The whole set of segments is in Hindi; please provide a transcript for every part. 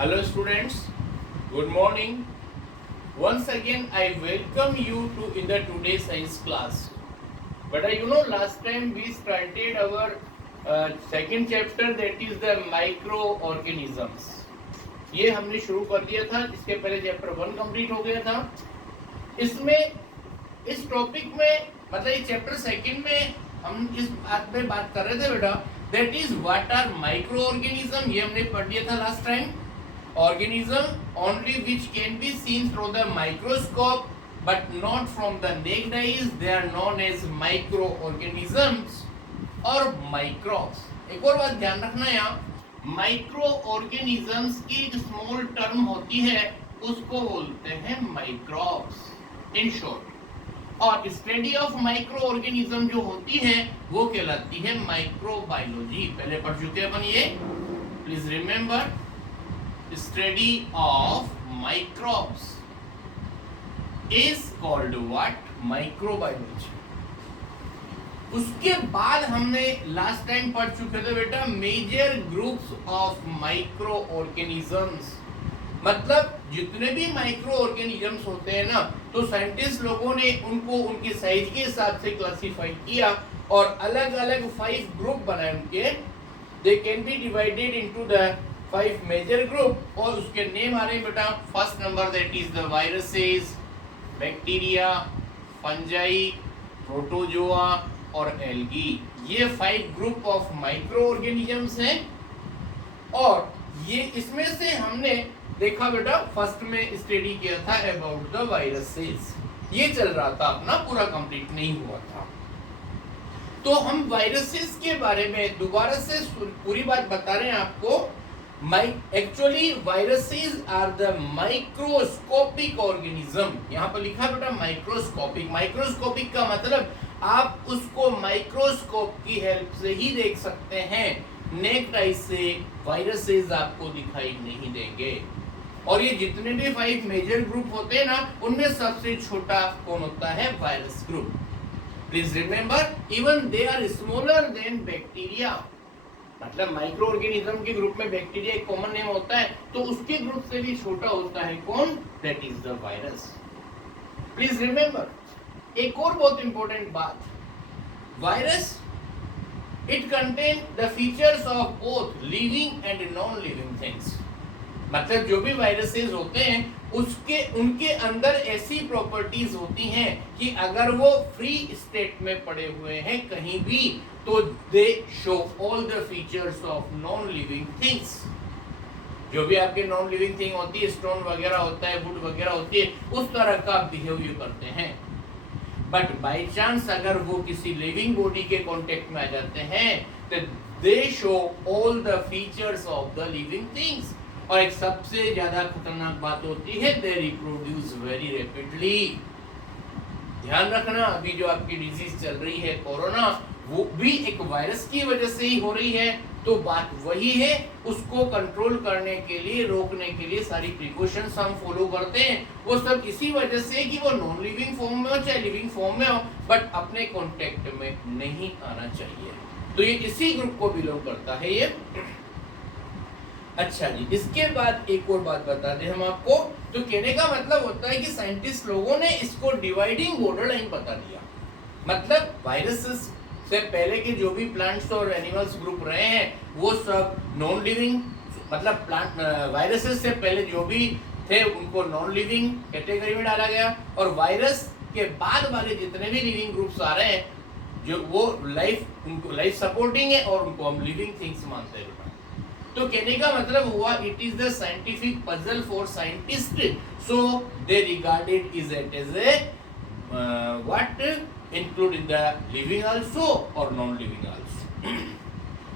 Hello students, good morning. Once again I welcome you to in the today's science class. But last time we started our second chapter, that is the microorganisms. ये हमने शुरू कर दिया था, इसके पहले चैप्टर 1 कंप्लीट हो गया था. इसमें इस टॉपिक में मतलब ये चैप्टर सेकंड में हम इस बात पे बात कर रहे थे बेटा, that is what are microorganism. ये हमने पढ़ लिया था last time. Organism only which can be seen through the microscope but not from the naked eyes, they are known as microorganisms or microbes. एक और बात ध्यान रखना यहाँ, माइक्रोऑर्गेनिजम्स की एक स्मॉल टर्म होती है उसको बोलते हैं माइक्रोब्स इन शॉर्ट. और स्टडी ऑफ माइक्रोऑर्गेनिज्म जो होती है वो कहलाती है माइक्रोबायोलॉजी. पहले पढ़ चुके हैं अपन ये, please remember. Study of microbes is called what? Microbiology. उसके बाद हमने लास्ट टाइम पढ़ चुके थे बेटा major groups of microorganisms. मतलब जितने भी माइक्रो ऑर्गेनिजम्स होते हैं ना, तो साइंटिस्ट लोगों ने उनको उनके साइज के हिसाब से क्लासिफाई किया और अलग अलग 5 ग्रुप बनाए उनके. They can be divided into the 5 major group और उसके नेम आ रहे हैं बेटा. First number that is the viruses, bacteria, fungi, protozoa और एल्गी. ये 5 ग्रुप ऑफ माइक्रो ऑर्गेनिजम्स हैं. और ये इसमें से हमने देखा बेटा फर्स्ट में स्टडी किया था अबाउट द वायरसेस. ये चल रहा था अपना, पूरा कंप्लीट नहीं हुआ था. तो हम वायरसेस के बारे में दोबारा से पूरी बात बता रहे हैं आपको. Actually viruses are the microscopic organism. यहाँ पर लिखा है बेटा माइक्रोस्कोपिक. माइक्रोस्कोपिक का मतलब आप उसको माइक्रोस्कोप की हेल्प से ही देख सकते हैं. नेक्ड आई से वायरसेस आपको दिखाई नहीं देंगे. और ये जितने भी 5 मेजर ग्रुप होते हैं ना, उनमें सबसे छोटा कौन होता है? Virus group. Please remember, even they are smaller than bacteria. मतलब माइक्रो ऑर्गेनिज्म के ग्रुप में बैक्टीरिया एक कॉमन नेम होता है, तो उसके ग्रुप से भी छोटा होता है कौन? That is the virus. Please remember, एक और बहुत इंपॉर्टेंट बात, virus it contain the features of both living and non living things. मतलब जो भी वायरसेस होते हैं उसके उनके अंदर ऐसी प्रॉपर्टीज होती हैं कि अगर वो फ्री स्टेट में पड़े हुए हैं कहीं भी, तो दे show all the features of non living things. जो भी आपके नॉन लिविंग थिंग होती है, स्टोन वगैरह होता है, वुड वगैरह होती है, उस तरह का बिहेवियर करते हैं. बट बाय चांस अगर वो किसी लिविंग बॉडी के कांटेक्ट में आ जाते हैं तो दे show all the features of the living things. और एक सबसे ज्यादा खतरनाक बात होती है, दे रिप्रोड्यूस वेरी रैपिडली. ध्यान रखना, अभी जो आपकी डिजीज चल रही है कोरोना, वो भी एक वायरस की वजह से ही हो रही है. तो बात वही है, उसको कंट्रोल करने के लिए, रोकने के लिए सारी प्रिकॉशंस हम फॉलो करते हैं. वो सब इसी वजह से कि वो नॉन लिविंग फॉर्म में हो चाहे लिविंग फॉर्म में हो, बट अपने कांटेक्ट में नहीं आना चाहिए. तो ये इसी ग्रुप को बिलोंग करता है ये. अच्छा जी, इसके बाद एक और बात बता दें हम आपको. तो कहने का मतलब होता है कि साइंटिस्ट लोगों ने इसको डिवाइडिंग बॉर्डर लाइन बता दिया. मतलब वायरसेस से पहले के जो भी प्लांट्स और एनिमल्स ग्रुप रहे हैं वो सब नॉन लिविंग, मतलब प्लांट वायरसेस से पहले जो भी थे उनको नॉन लिविंग कैटेगरी में डाला गया. और वायरस के बाद वाले जितने भी लिविंग ग्रुप्स आ रहे हैं, जो वो उनको लाइफ सपोर्टिंग है और उनको हम लिविंग थिंग्स मानते हैं. तो कहने का मतलब हुआ, it is the scientific puzzle for scientist, so they regarded is it as a what include in the living also और नॉन लिविंग आल्सो.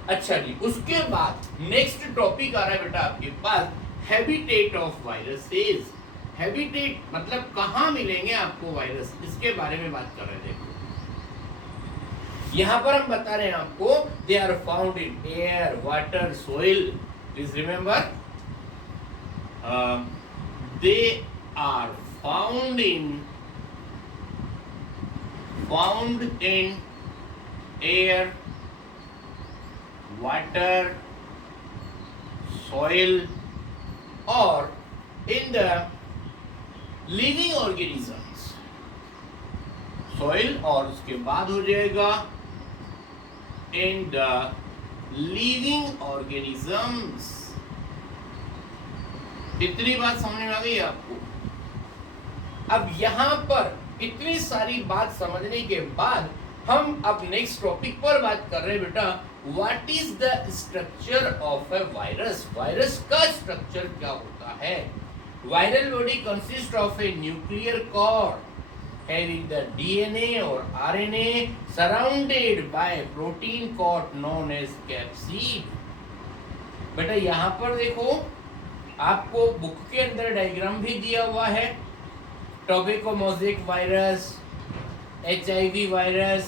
अच्छा जी, उसके बाद नेक्स्ट टॉपिक आ रहा है बेटा आपके पास, हैबिटेट ऑफ वायरसेस. हैबिटेट मतलब कहाँ मिलेंगे आपको वायरस, इसके बारे में बात कर रहे थे. यहाँ पर हम बता रहे हैं आपको, they are found in air, water, soil. Please remember, they are found in air, water, soil और in the living organisms, soil और उसके बाद हो जाएगा इन द लिविंग ऑर्गेनिजम्स। इतनी बात समझ में आ गई आपको? अब यहां पर इतनी सारी बात समझने के बाद हम अब नेक्स्ट टॉपिक पर बात कर रहे हैं बेटा, what is the structure of A virus. Virus का स्ट्रक्चर क्या होता है? Viral body consist of a nuclear core having the DNA or RNA surrounded by protein coat known as capsid। बेटा यहाँ पर देखो, आपको बुक के अंदर डायग्राम भी दिया हुआ है। Tobacco mosaic virus, HIV virus,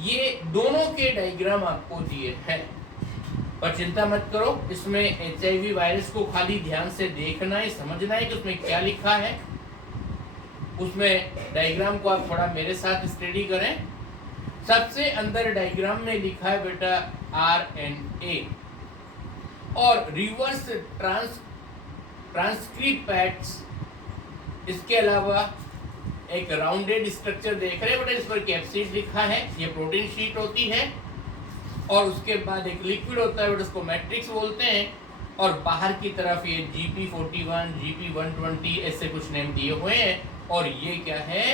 ये दोनों के डायग्राम आपको दिए हैं। पर चिंता मत करो, इसमें HIV वायरस को खाली ध्यान से देखना है, समझना है कि उसमें क्या लिखा है। उसमें डायग्राम को आप थोड़ा मेरे साथ स्टडी करें। सबसे अंदर डायग्राम में लिखा है बेटा RNA और रिवर्स ट्रांसक्रिप्ट्स। इसके अलावा एक राउंडेड स्ट्रक्चर देख रहे हैं बेटा, इस पर कैप्सिड लिखा है, ये प्रोटीन शीट होती है। और उसके बाद एक लिक्विड होता है बेटा, उसको मैट्रिक्स बोलते हैं। और बाहर की तरफ ये GP41, GP120 ऐसे कुछ नेम दिए हुए हैं। और ये क्या है?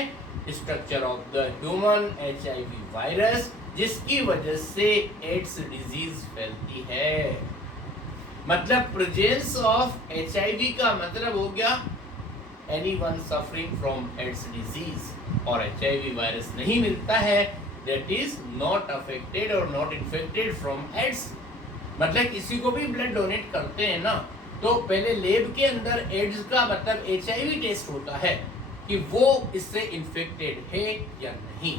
Structure of the human HIV virus, जिसकी वजह से एड्स डिजीज फैलती है। मतलब प्रेजेंस ऑफ HIV का मतलब हो गया anyone suffering from AIDS disease. और HIV वायरस नहीं मिलता है, दैट इज नॉट अफेक्टेड और नॉट इन्फेक्टेड फ्रॉम एड्स। मतलब किसी को भी ब्लड डोनेट करते हैं ना, तो पहले लेब के अंदर एड्स का मतलब HIV टेस्ट होता है कि वो इससे इन्फेक्टेड है या नहीं।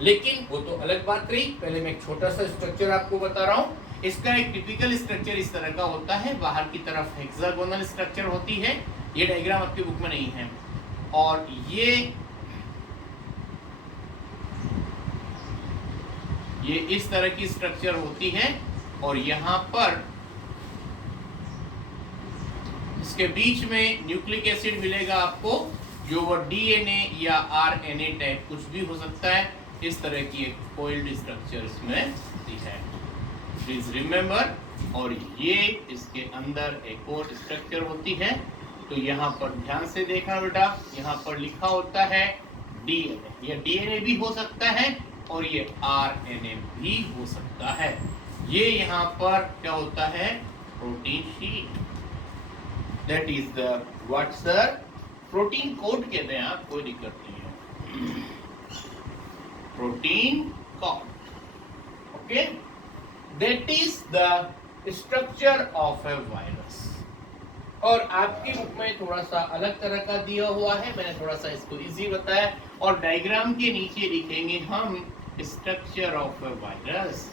लेकिन वो तो अलग बात रही। पहले मैं एक छोटा सा स्ट्रक्चर आपको बता रहा हूँ। इसका एक टिपिकल स्ट्रक्चर इस तरह का होता है, बाहर की तरफ हेक्सागोनल स्ट्रक्चर होती है। ये डायग्राम आपकी बुक में नहीं है। और ये इस तरह की स्ट्रक्चर होती है। और यहाँ पर इसके बीच में न्यूक्लिक एसिड मिलेगा आपको, जो वो DNA या RNA टाइप कुछ भी हो सकता है। इस तरह की एक कोइल्ड स्ट्रक्चर इसमें होती है, प्लीज रिमेम्बर। और ये इसके अंदर एक और स्ट्रक्चर होती है। तो यहाँ पर ध्यान से देखना बेटा, यहाँ पर लिखा होता है DNA। ये DNA भी हो सकता है और ये RNA भी हो सकता है। ये यहाँ पर क्या होता है? Protein sheet, that is the what sir? Protein code कहते हैं आप, कोई दिक्कत नहीं है। Protein code, okay, that is the structure of A virus. और आपकी बुक में थोड़ा सा अलग तरह का दिया हुआ है, मैंने थोड़ा सा इसको इजी बताया। और डायग्राम के नीचे लिखेंगे हम स्ट्रक्चर ऑफ ए वायरस।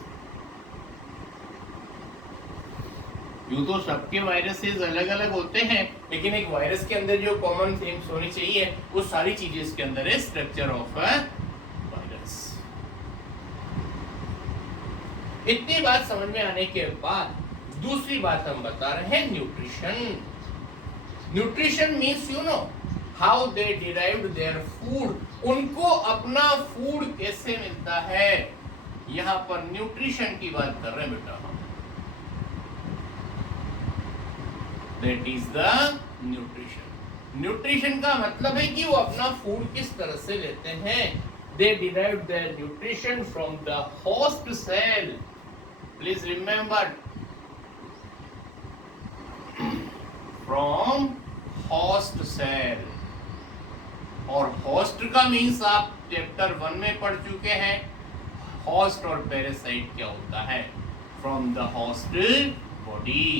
यूं तो सबके वायरसेस अलग अलग होते हैं, लेकिन एक वायरस के अंदर जो कॉमन थीम्स होनी चाहिए वो सारी चीजें इसके अंदर है। Structure of a virus. इतनी बात समझ में आने के बाद दूसरी बात हम बता रहे हैं, nutrition. Nutrition means you know how they derived their food. उनको अपना फूड कैसे मिलता है, यहाँ पर न्यूट्रिशन की बात कर रहे हैं बेटा। That is the nutrition. Nutrition का मतलब है कि वो अपना फूड किस तरह से लेते हैं। They derive their nutrition from the host cell. Please remember, from host cell. और host का मीन्स आप चैप्टर 1 में पढ़ चुके हैं। host और पैरासाइट क्या होता है? From the host body.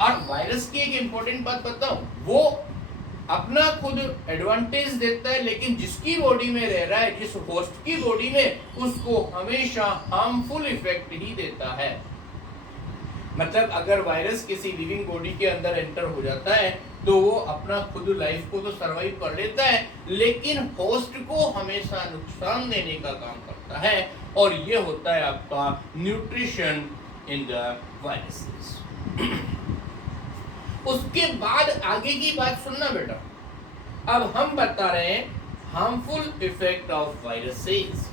और वायरस की एक इंपॉर्टेंट बात बताऊं, वो अपना खुद एडवांटेज देता है, लेकिन जिसकी बॉडी में रह रहा है, जिस होस्ट की बॉडी में, उसको हमेशा हार्मफुल इफेक्ट ही देता है। मतलब अगर वायरस किसी लिविंग बॉडी के अंदर एंटर हो जाता है तो वो अपना खुद लाइफ को तो सरवाइव कर लेता है, लेकिन होस्ट को हमेशा नुकसान देने का काम करता है। और ये होता है आपका न्यूट्रिशन इन द वायरसेस। उसके बाद आगे की बात सुनना बेटा। अब हम बता रहे हैं हार्मफुल इफेक्ट ऑफ वायरसेस।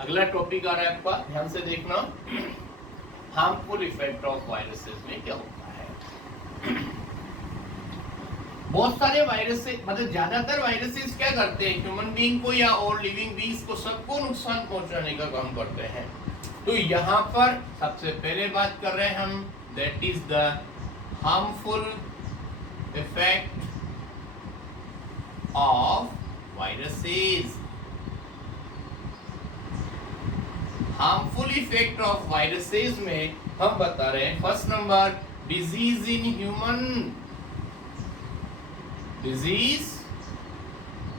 अगला टॉपिक आ रहा है आपका, ध्यान से देखना। हार्मफुल इफेक्ट ऑफ वायरसेस में क्या होता है। बहुत सारे वायरसेस, मतलब ज्यादातर वायरसेस क्या करते हैं, ह्यूमन बीइंग को या और लिविंग बीइंग्स को सबको नुकसान पहुंचाने का काम करते हैं। तो यहाँ पर सबसे पहले बात कर रहे हैं हम, that is the harmful effect of viruses. Harmful effect of viruses में हम बता रहे हैं, first number disease in human, disease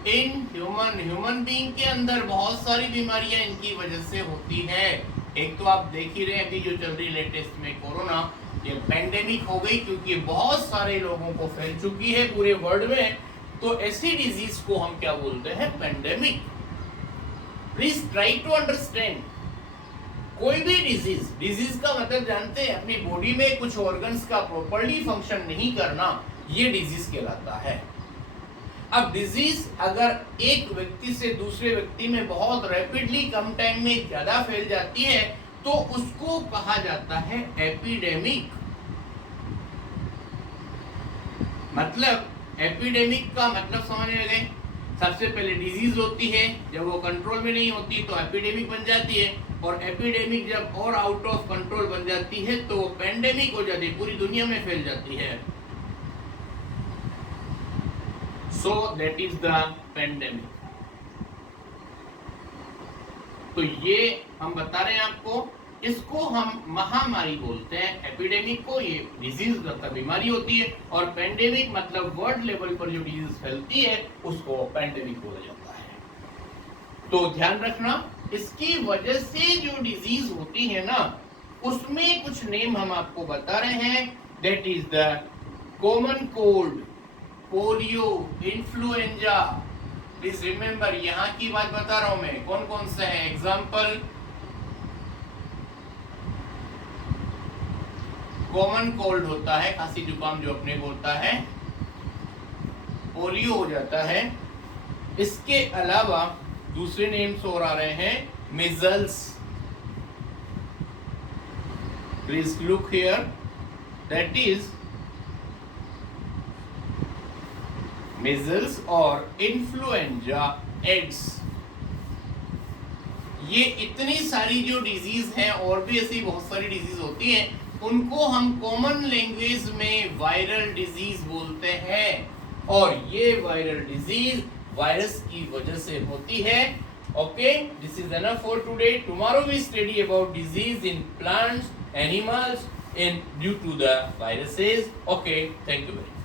in human being के अंदर बहुत सारी बीमारियां इनकी वजह से होती है। एक तो आप देख ही रहे हैं अभी जो चल रही लेटेस्ट में कोरोना, ये पेंडेमिक हो गई क्योंकि बहुत सारे लोगों को फैल चुकी है पूरे वर्ल्ड में। तो ऐसी डिजीज को हम क्या बोलते हैं, pandemic. Please try to understand, कोई भी डिजीज का मतलब जानते हैं, अपनी बॉडी में कुछ ऑर्गन्स का प्रॉपर्ली फंक्शन नहीं करना, ये डिजीज कहलाता है। अब डिजीज अगर एक व्यक्ति से दूसरे व्यक्ति में बहुत रैपिडली कम टाइम में ज्यादा फैल जाती है तो उसको कहा जाता है एपिडेमिक। मतलब एपिडेमिक का मतलब समझने लगे, सबसे पहले डिजीज होती है, जब वो कंट्रोल में नहीं होती तो एपिडेमिक बन जाती है, और एपिडेमिक जब और आउट ऑफ कंट्रोल बन जाती है तो वो पेंडेमिक हो जाती है, पूरी दुनिया में फैल जाती है। So that is the pandemic. तो ये हम बता रहे हैं आपको, इसको हम महामारी बोलते हैं। एपिडेमिक को ये डिजीज मतलब बीमारी होती है, और पेंडेमिक मतलब वर्ल्ड लेवल पर जो डिजीज फैलती है उसको पेंडेमिक बोला जाता है। तो ध्यान रखना, इसकी वजह से जो डिजीज होती है ना, उसमें कुछ नेम हम आपको बता रहे हैं। That is the common cold, polio, influenza. Please remember, यहाँ की बात बता रहा हूं मैं, कौन कौन से है एग्जाम्पल। कॉमन कोल्ड होता है, खांसी जुकाम जो अपने को होता है, पोलियो हो जाता है। इसके अलावा दूसरे नेम्स और आ रहे हैं, measles. Please look here, that is measles और इन्फ्लुएंजा एड्स। ये इतनी सारी जो डिजीज हैं, और भी ऐसी बहुत सारी डिजीज होती हैं, उनको हम कॉमन लैंग्वेज में वायरल डिजीज बोलते हैं। और ये वायरल डिजीज वायरस की वजह से होती है। Okay, this is enough for today. Tomorrow we study about disease in plants, animals, in due to the viruses. Okay, thank you very much.